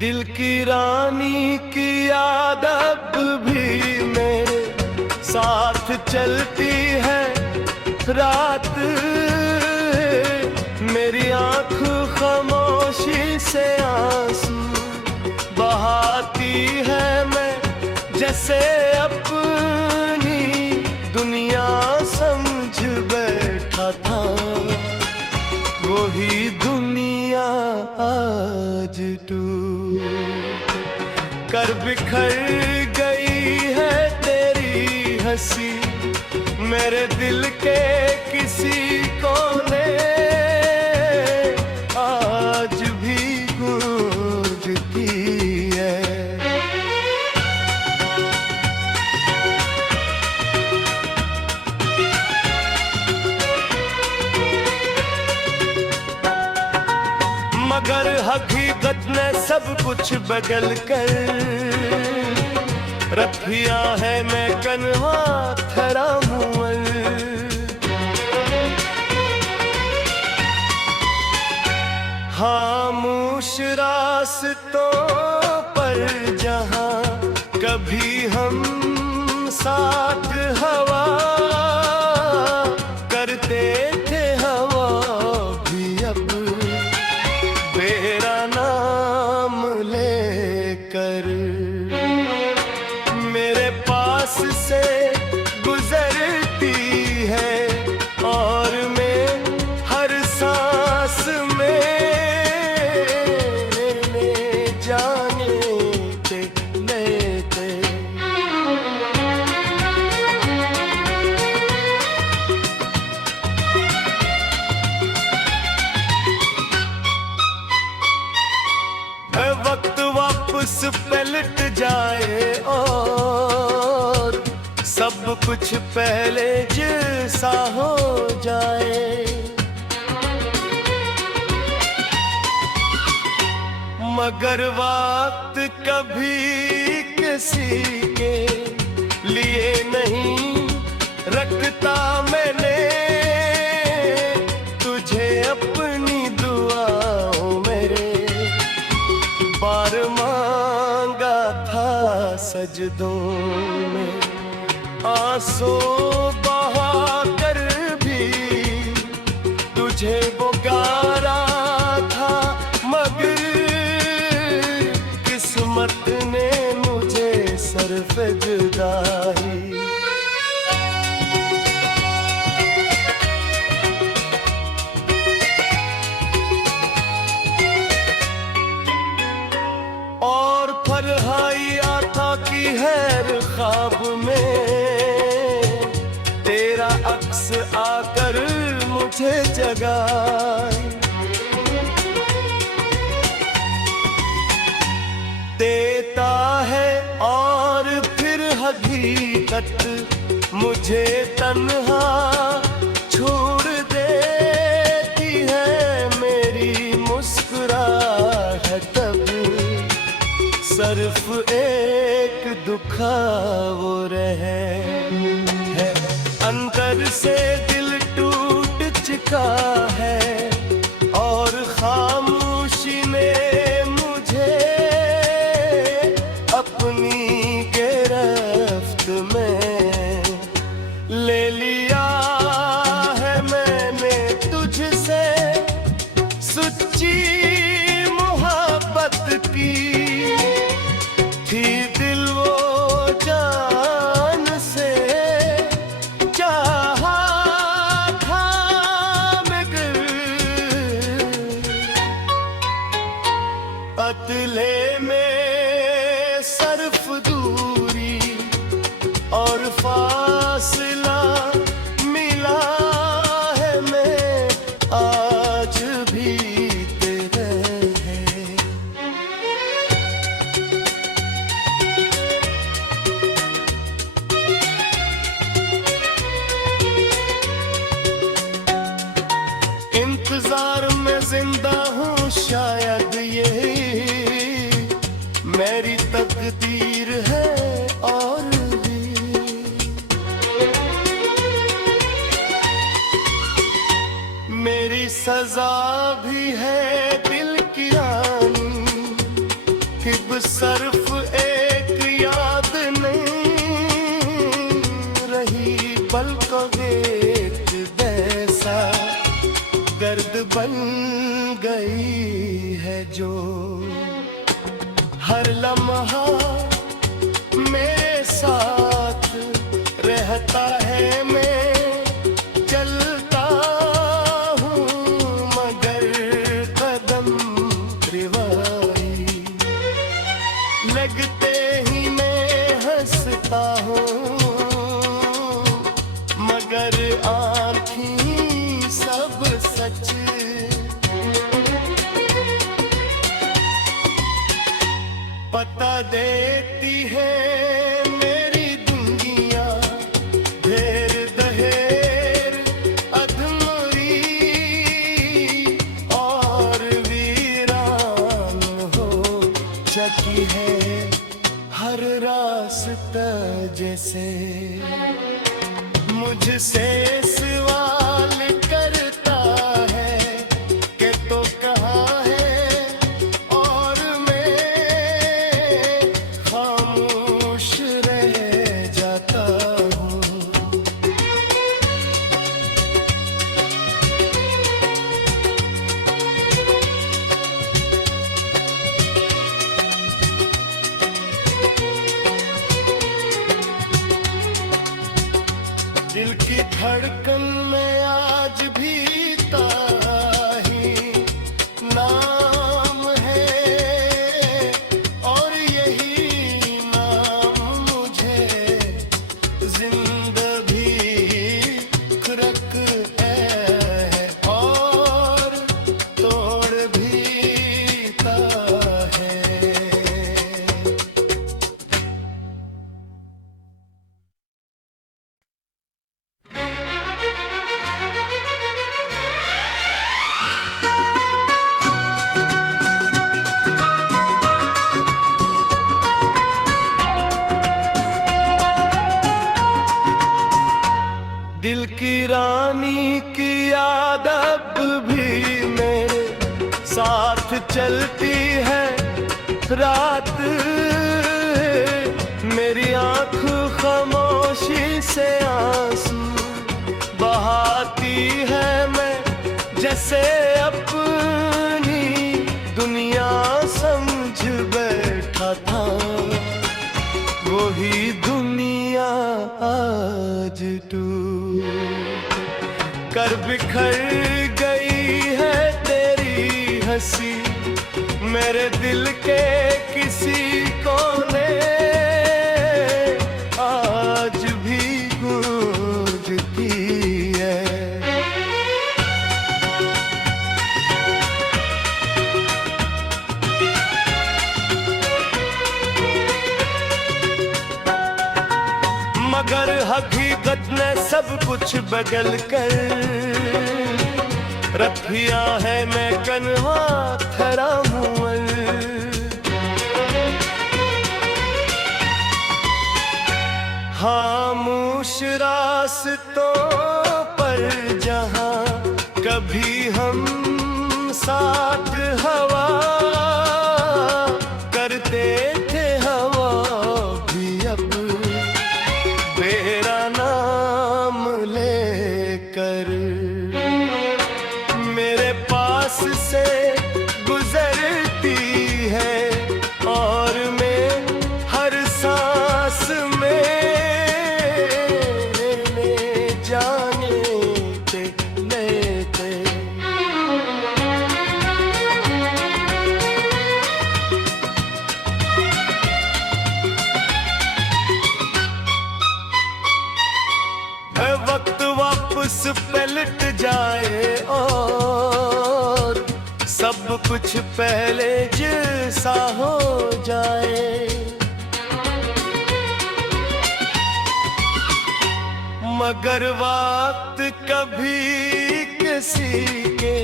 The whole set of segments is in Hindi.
दिल की रानी की याद अब भी मेरे साथ चलती है रात। मेरी आँख खामोशी से आंसू बहाती है, मैं जैसे अपनी दुनिया समझ बैठा था। वही दुनिया आज टूट कर बिखर गई है तेरी हंसी मेरे दिल के किसी कोने आज भी गूंजती है। मगर हकीकत ने सब कुछ बदल कर रखिया है, मैं कन्हा ठहरा हूँ। खामोश रास्तों पर जहाँ कभी हम साथ हवा करते थे, हवा भी अब मेरा नाम लेकर मेरे पास से गुजरती है। और मैं हर सांस में जाने के लेते वक्त वापस पलट जाए और सब कुछ पहले जैसा हो जाए। मगर वक्त कभी किसी के लिए नहीं रखता, मैंने तुझे अपनी दुआओं मेरे बार मांगा था। सजदों में आंसू बहा कर भी तुझे पुकारा था, मगर किस्मत ने मुझे सरफ़े जुदाई और फरहाई आता की हैर ख्वाब में तेरा अक्स आकर मुझे जगाए। देता है और फिर हकीकत मुझे तन्हा छोड़ देती है। मेरी मुस्कुराहट तब सिर्फ एक दुखावो है। अंदर से दिल टूट चुका है और खामोशी ने मुझे अपनी गिरफ्त में ले लिया है। मैंने तुझसे सच्ची मोहब्बत की थी, दिल वो जान से चाहा था, मगर बदले में सिर्फ दूरी और फासला मिला है। मैं आज भी तेरे है। इंतजार में जिंदा हूँ, शायद यही बन गई है जो, हर लम्हा मेरे साथ रहता है। मैं चलता हूँ मगर कदम रिवाई, लगते ही मैं हंसता हूँ मगर आँखें सब सच। पता देती है मेरी दुनिया ढेर दहेर अधमरी और वीरान हो चकी है हर रास्ता। जैसे मुझसे सवाल करता है कि तो कहाँ है, और मैं खामोश रह जाता हूँ। दिल की धड़कन में आज भी ताही नाम है, और यही नाम मुझे जिंदगी रखता है और तोड़ भी ता है। दिल की रानी की याद अब भी मेरे साथ चलती है रात। मेरी आँख खामोशी से आंसू बहाती है। मैं जैसे अपनी दुनिया समझ बैठा था, वही दुनिया आज टूट कर बिखर गई है। तेरी हंसी मेरे दिल के किसी कोने आज भी गूंजती है। मगर हकीकत ने सब कुछ बदल कर रखिया है। मैं कन्हा ठहरा हूँ, खामोश रास्तों पर जहाँ कभी हम साथ हवा करते थे। हवा भी अब मेरा नाम लेकर मेरे पास से गुजरती है, और मैं हर सांस में ले जाने ते लेते। वक्त वापस पलट जाए और सब कुछ पहले जैसा हो जाए। मगर वक्त कभी किसी के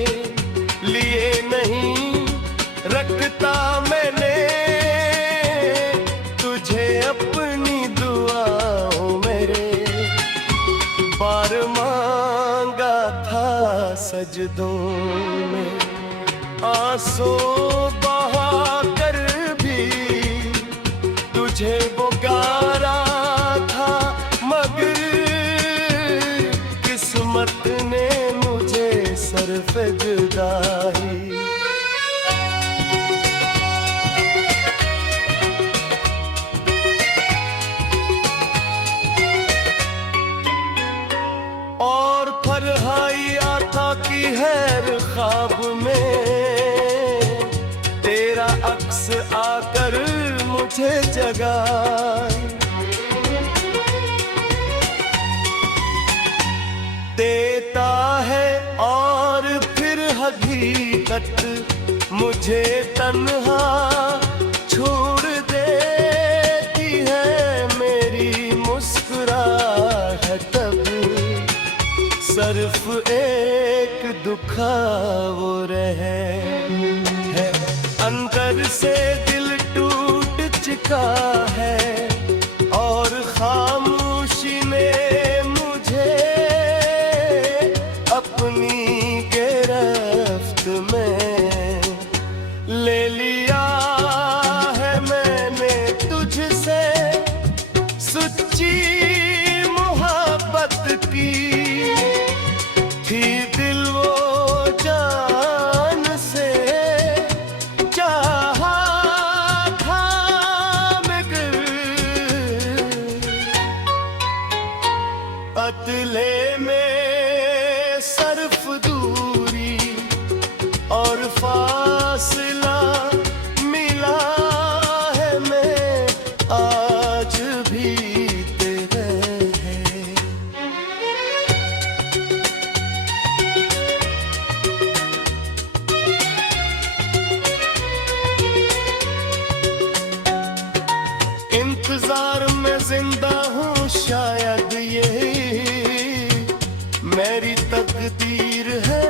लिए नहीं रखता। मैंने तुझे अपनी दुआओं मेरे बार मांगा था। सजदों में आंसू बहा कर भी तुझे पुकारा था, मगर किस्मत ने मुझे सरफे जुदा अक्स आकर मुझे जगाए। देता है और फिर हकीकत मुझे तन्हा छोड़ देती है। मेरी मुस्कुराहट तब सिर्फ एक दुखा वो रहे है। अंदर से दिल टूट चुका है और खामोशी ने मुझे अपनी गिरफ्त में ले लिया है। मैंने तुझसे सच्ची मोहब्बत की थी, दिल वो जान से चाहा था मगर बदले में सिर्फ दूरी और फासला मिला है। मैं आज भी तेरे है। इंतजार में जिंदा हूँ, शायद ये मेरी तकदीर है।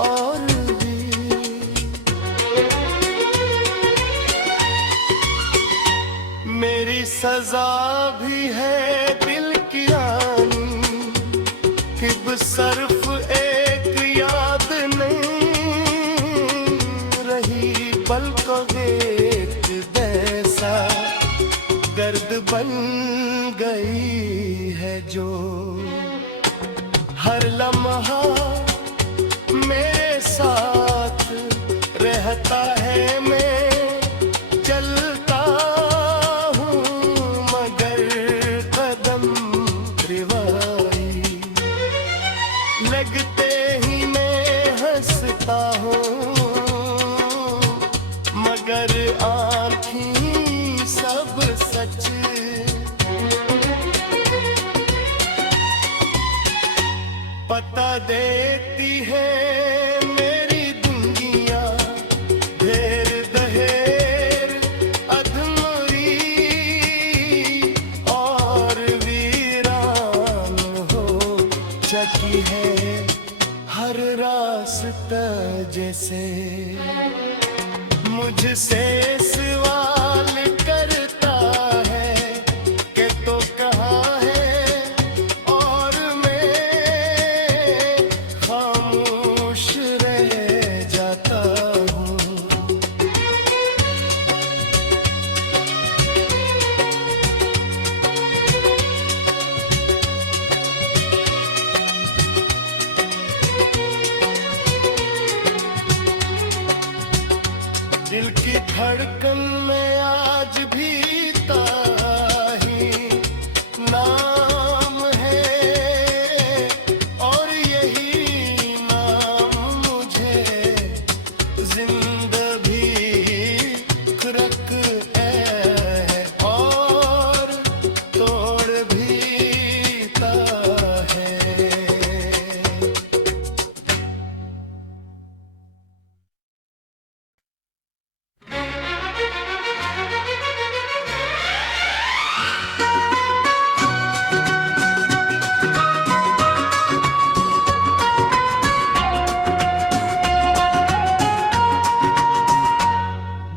और भी मेरी सजा भी है दिल की रानी कि सिर्फ एक याद नहीं रही, बल्कि एक जैसा दर्द बन गई है जो हर लम्हा मेरे साथ रहता है। मैं चलता हूँ मगर कदम रिवाई लगते ही मैं हंसता हूँ मगर आँखें सब सच। पता देती है मेरी दुनिया ढेर दहेर अधूरी और वीरान हो चुकी है हर रास्ता। जैसे मुझसे सवाल करता है कि तो कहाँ है और मैं खामोश रह जाता हूँ। दिल की धड़कन में आज भी ताही नाम है और यही नाम मुझे जिंदगी रखता है और तोड़ भी है।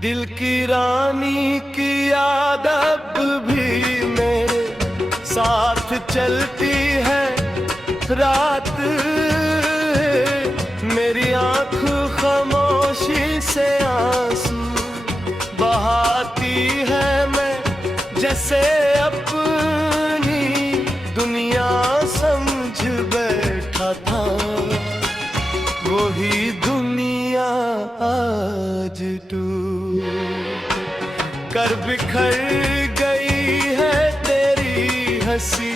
दिल की रानी की याद अब भी मेरे साथ चलती है। रात मेरी आँख खामोशी से आंसू बहाती है। मैं जैसे अपनी दुनिया समझ बैठा था, वही दुनिया आज कर बिखर गई है तेरी हंसी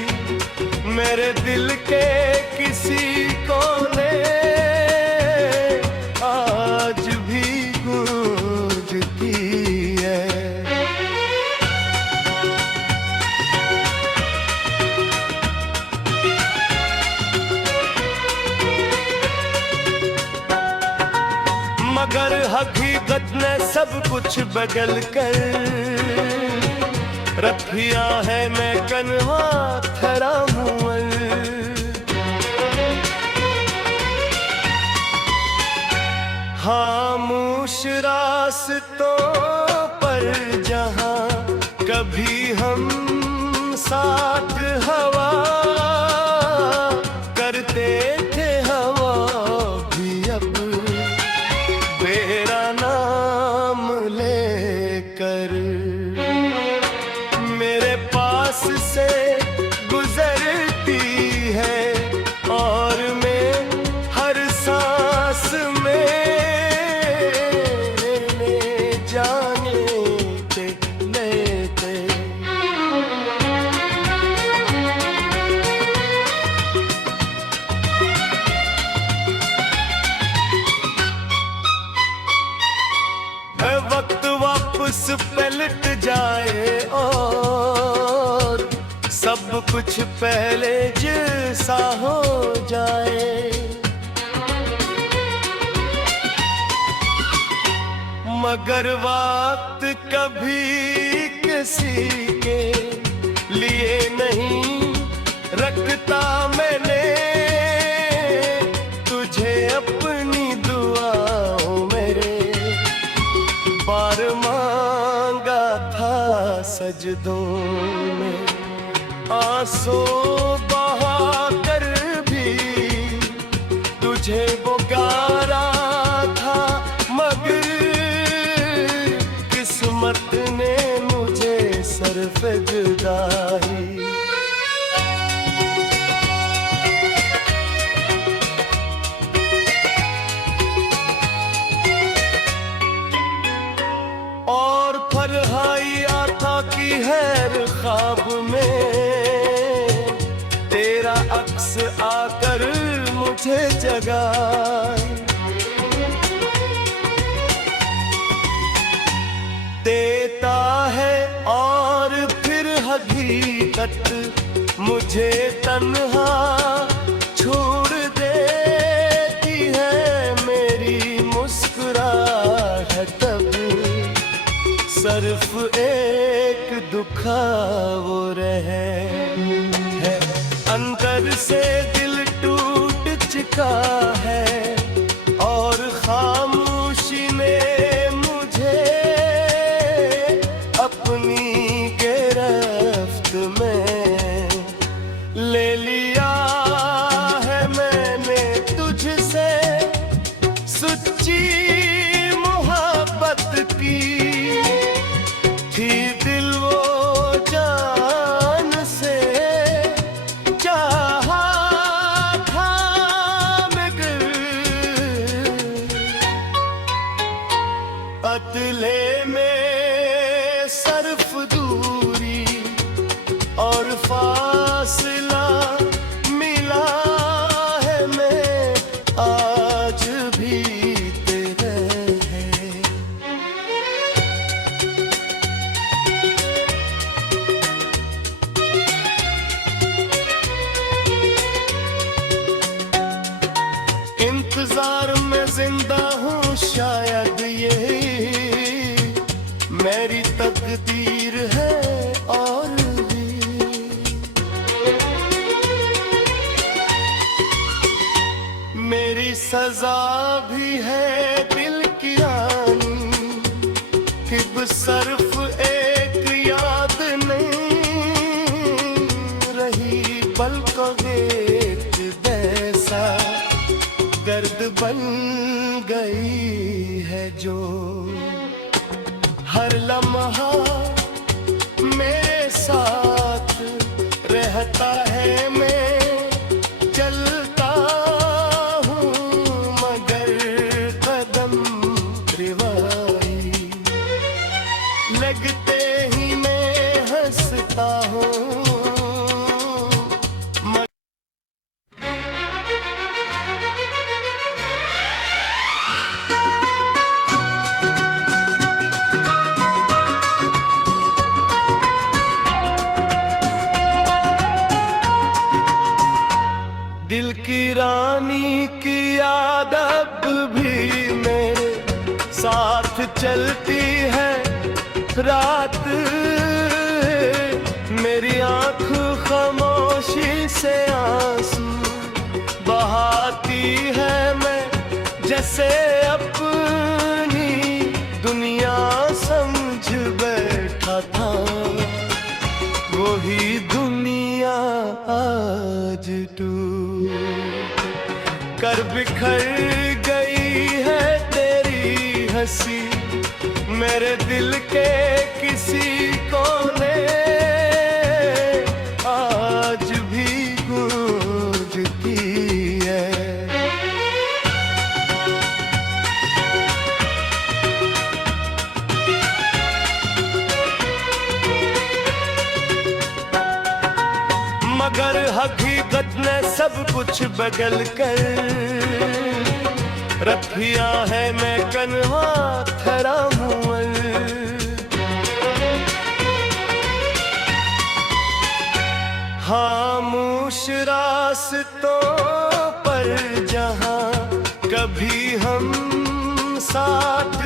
मेरे दिल के किसी कोने आज भी गूंजती बदल कर, रखिया है मैं कन्हा ठहरा हूँ। खामोश रास्तों पर जहाँ कभी हम साथ हवा करते थे, हवा भी अब मेरा नाम लेकर मेरे पास से गुजरती है, और मैं हर सांस में वक्त वापस पलट जाए और सब कुछ पहले जैसा हो जाए, मगर वक्त कभी किसी के लिए नहीं रखता। मैंने तुझे अपनी दुआओं मेरे बार मांगा था, सजदों में आंसू बहा कर भी तुझे पुकारा था, मगर किस्मत ने मुझे सरफ़े जुदाई और फरहाई आता की हैर ख्वाब में तेरा अक्स आकर मुझे जगाए, देता है और फिर हकीकत मुझे तन्हा छोड़ देती है। मेरी मुस्कुराहट तब सिर्फ एक दुखा वो रहे है, अंदर से दिल टूट चुका है, और खामोशी ने मुझे अपनी गिरफ्त में ले लिया है। मैंने तुझसे सच्ची मोहब्बत की थी, दिल वो जान से चाहा था, मगर बदले में सिर्फ दूरी और फासला मिला है। मैं आज भी तेरे है। इंतजार में जिंदा हूँ, शायद ये मेरी तकदीर है, और भी मेरी सजा भी है दिल की रानी, कि सिर्फ एक याद नहीं रही, बल्कि एक जैसा दर्द बन गई है जो हर लम्हा मेरे साथ रहता है। मैं चलता हूँ मगर कदम रिवाई, लगते ही मैं हंसता हूँ। दिल की रानी की याद अब भी मेरे साथ चलती है, रात मेरी आंख खामोशी से आंसू बहाती है, मैं जैसे अपनी दुनिया समझ बैठा था। वही दुनिया आज टूट कर बिखर गई है तेरी हंसी, मेरे दिल के किसी कोने आज भी गूंजती है। मगर हकीकत ने सब कुछ बदल कर रखिया है, मैं कन्हा ठहरा हूँ। खामोश रास्तों पर जहाँ कभी हम साथ